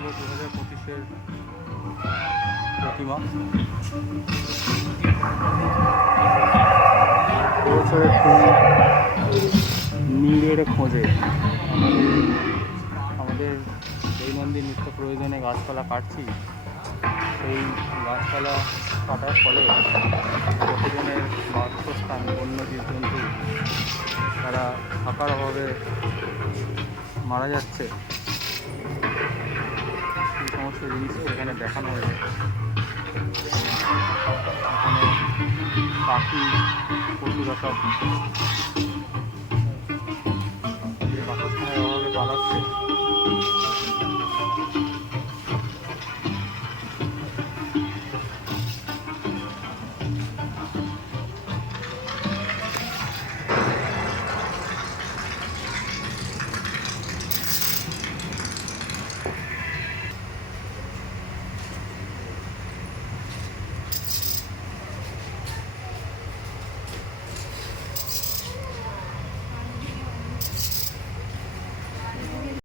হলো 2025-এর প্রতিমা। এবছর একটু নীড়ের খোঁজে আমাদের দৈনন্দিন নিত্য প্রয়োজনে গাছপালা কাটছি। সেই গাছপালা কাটার ফলে কতজনের বাসস্থান, বন্য জীবজন্তু তারা থাকার অভাবে মারা যাচ্ছে, এই সমস্ত জিনিসও এখানে দেখানো হয়েছে। এখানে পাখি, পশুরা সব